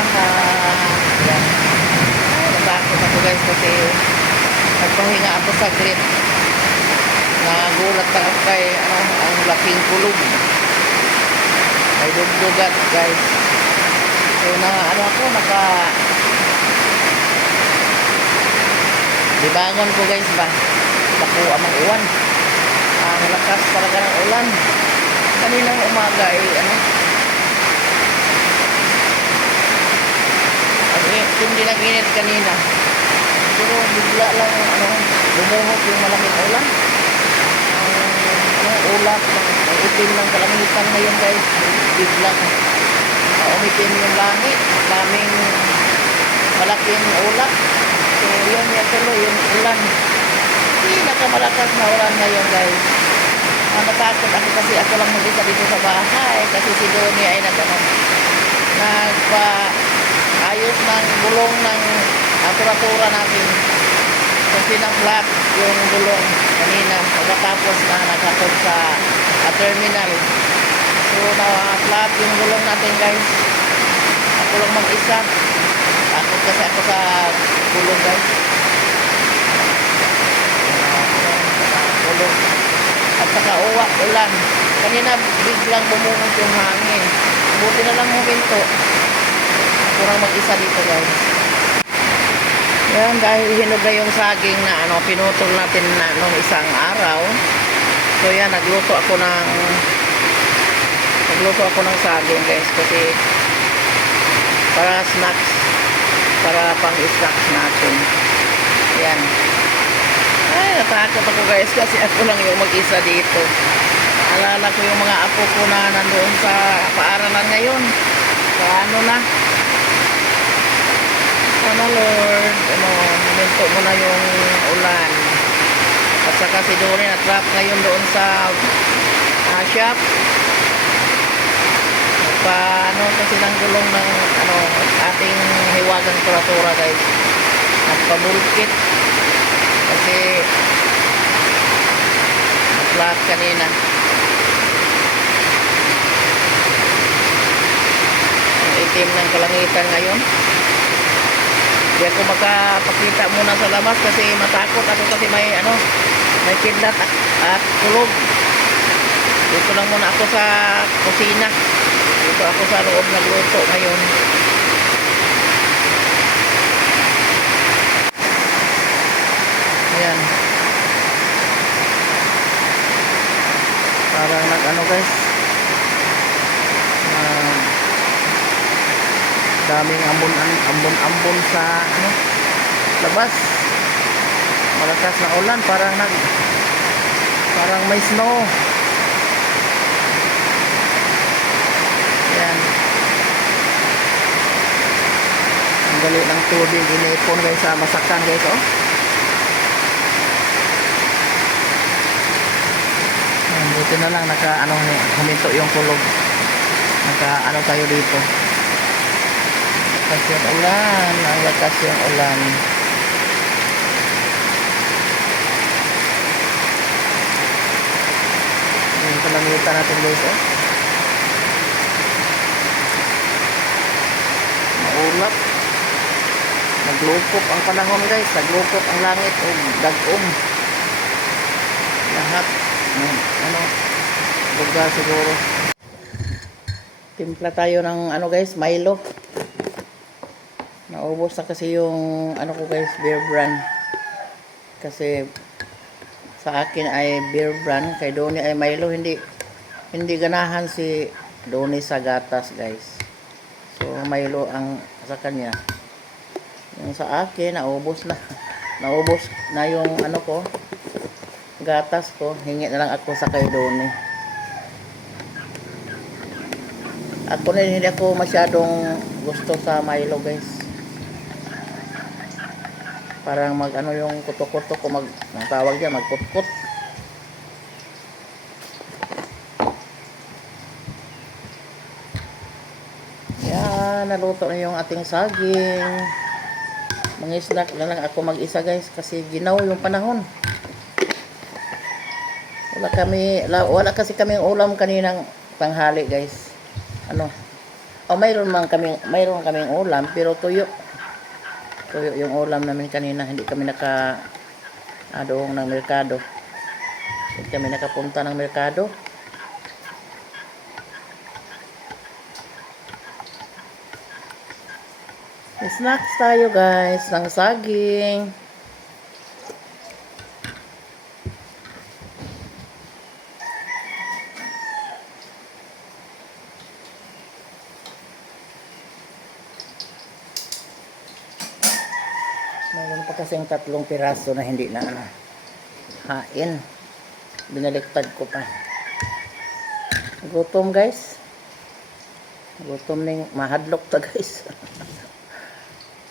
Yan. Natakot ako guys kasi nagpahinga ako saglit. Nagulat ako kay ang laking kulog. May dugdugat guys. So ako dibangon ko guys ba. Bako amang uwan. Ang lakas talaga ng ulan. Kaninang umaga hindi nag-init kanina. Pero bigla lang lumuhot yung malamig ulan. Ang ulap, ang itim ng kalangitan ngayon guys. Bigla umitim yung langit. Daming malaking ulap. So yun tuloy yung ulan. Pinakamalakas na ulan ngayon guys. Natakot ako kasi ako lang mag-isa dito sa bahay. Kasi si Donnie ay ayos ng gulong ng aparatura natin. Kasi na-flat yung gulong kanina. Pagkatapos na nagkatod sa terminal. So na-flat yung gulong natin guys. Ako lang mag-isa. Takot kasi ako sa gulong guys. Gulong. At saka ulan. Kanina biglang bumungos yung hangin. Buti na lang huminto. Kurang mag-isa dito guys. Yan, dahil hinog na yung saging na pinutol natin na nung isang araw. So yan, nagluto ako ng saging guys kasi para snacks, para pang snacks natin. Yan. Ay, natakot ako guys kasi ako lang yung mag-isa dito. Naalala ko yung mga apo ko na nandoon sa paaralan ngayon. Ano na? Sana Lord, huminto mo na yung ulan. At saka si Donnie na-trap ngayon doon sa shop. Kasi ng gulong ng ating hiwagang kuratura guys. Nagpabulkit. Kasi nag-flat kanina. Ang itim ng kalangitan ngayon. Hindi ako makapakita muna sa labas kasi matakot ako kasi may kidlat at kulog. Dito lang muna ako sa kusina. Dito ako sa loob nagluto ngayon. Ayan. Parang guys. Daming ambon sa labas. Malakas na ulan, parang may snow. Yan. Ang gali ng tubig inipon guys sa masakan guys buti na lang huminto yung kulog. Tayo dito. Lakas yung ulan. Ang lakas yung ulan. Yung kalangitan natin guys maulap. Naglupok ang panahon guys. Naglupok ang langit dagong. Lahat buga siguro. Timpla tayo ng guys, Milo. Naubos na kasi yung ko guys, Bear Brand. Kasi sa akin ay Bear Brand, kay Donnie ay Milo. Hindi ganahan si Donnie sa gatas guys. So Milo ang sa kanya. Yung sa akin naubos na. Naubos na yung ko, gatas ko. Hingi na lang ako sa kay Donnie. Ako na hindi ako masyadong gusto sa Milo guys. Parang yung kutok-kutok ko tawag diyan, magkutkot. Yan, naluto na yung ating saging. Mag-snack na lang ako mag-isa guys kasi ginaw yung panahon. Wala kasi kaming ulam kaninang tanghali guys. O mayroon kaming ulam pero tuyo. Tuyo yung ulam namin kanina, hindi kami doon ng merkado. Hindi kami nakapunta ng merkado. Snacks tayo guys, ng saging. Mayroon pa kasing 3 piraso na hindi na hain. Binaliktad ko pa. Gutom guys. Gutom ning mahadlok ta guys.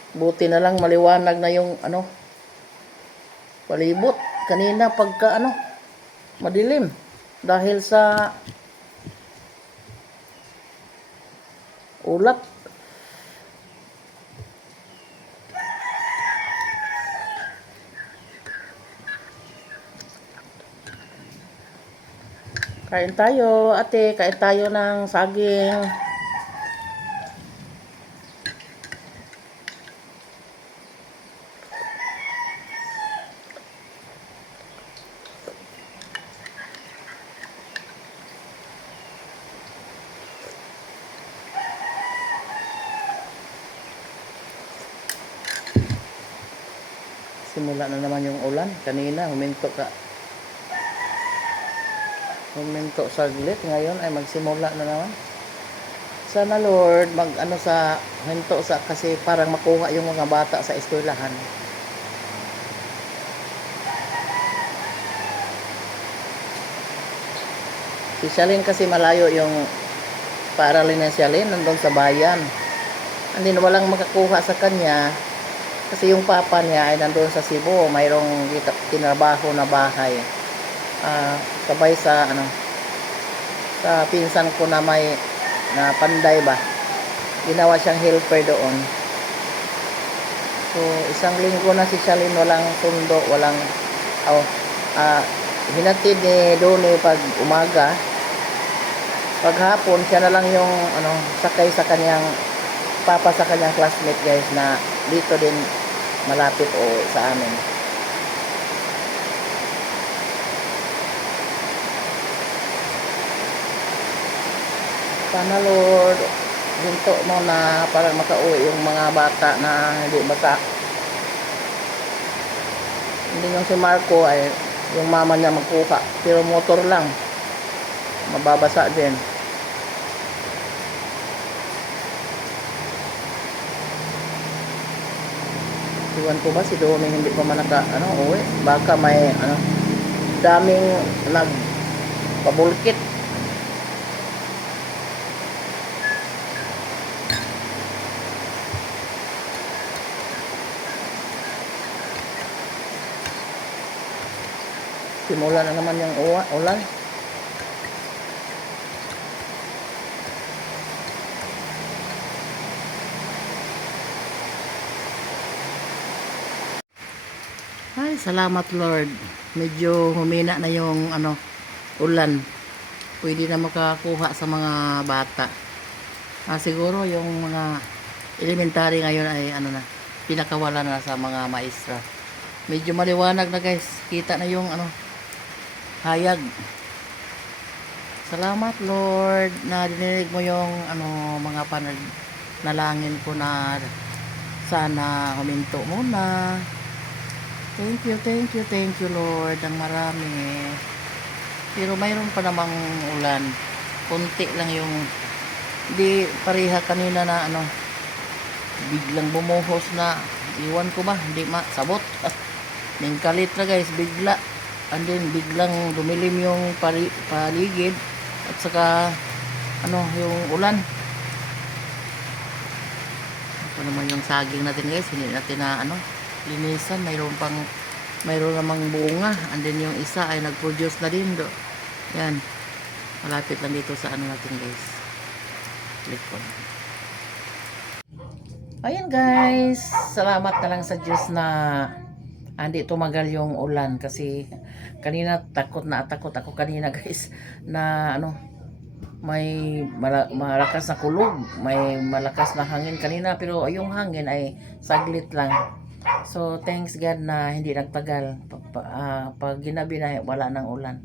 Buti na lang maliwanag na yung palibot. Kanina pagka madilim dahil sa ulap. Kain tayo, ate. Kain tayo ng saging. Simula na naman yung ulan. Kanina, huminto saglit. Ngayon ay magsimula na naman. Sana Lord, hinto kasi parang makuha yung mga bata sa eskwelahan. Si Shalyn kasi malayo yung paaralin na Shalyn, nandun sa bayan. Hindi na walang makakuha sa kanya kasi yung papa niya ay nandun sa Cebu. Mayroong tinrabaho na bahay. Sabay sa pinsan ko na may Panday ba, ginawa siyang helper doon. So isang linggo na si Shalyn walang sundo, hinatid ni Donnie pag umaga. Paghapon siya na lang yung sakay sa kanyang papa, sa kanyang classmate guys, na dito din malapit sa amin. Sana Lord, hinto mo na parang makauwi yung mga bata na hindi bata. Hindi yung si Marco ay yung mama niya magkuha, pero motor lang, mababasa din. Iwan ko ba si Domi hindi pa man uwi, baka may daming nagpabulkit. Simula na naman yung ulan. Ay, salamat Lord. Medyo humina na yung ulan. Pwede na makakuha sa mga bata. Siguro yung mga elementary ngayon ay pinakawala na sa mga maestra. Medyo maliwanag na guys. Kita na yung hayag. Salamat Lord na dininig mo yung mga panalangin ko na sana huminto muna. Thank you Lord ng marami. Pero mayroon pa namang ulan. Kunti lang yung di pareha kanina na biglang bumuhos na, iwan ko ba, hindi sabot. Ningkalit na guys, bigla. And then biglang dumilim yung paligid at saka yung ulan. Ito naman yung saging natin guys, hindi natin na linisan. Mayroon namang bunga, and then yung isa ay nag-produce na din yan, malapit lang dito sa natin guys, likod. Ayan guys, salamat na lang sa Diyos na hindi tumagal yung ulan, kasi kanina takot ako kanina guys na malakas na kulog, may malakas na hangin kanina, pero yung hangin ay saglit lang. So thanks God na hindi nagtagal. Pag ginabi na wala nang ulan.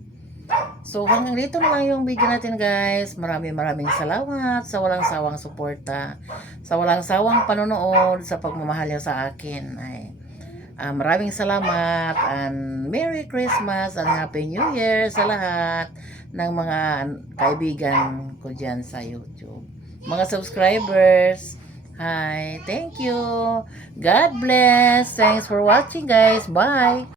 So hanggang dito na lang yung video natin guys. Maraming salamat sa walang sawang suporta, sa walang sawang panonood, sa pagmamahal niyo sa akin. Maraming salamat and Merry Christmas and Happy New Year sa lahat ng mga kaibigan ko dyan sa YouTube. Mga subscribers, hi, thank you. God bless. Thanks for watching guys. Bye.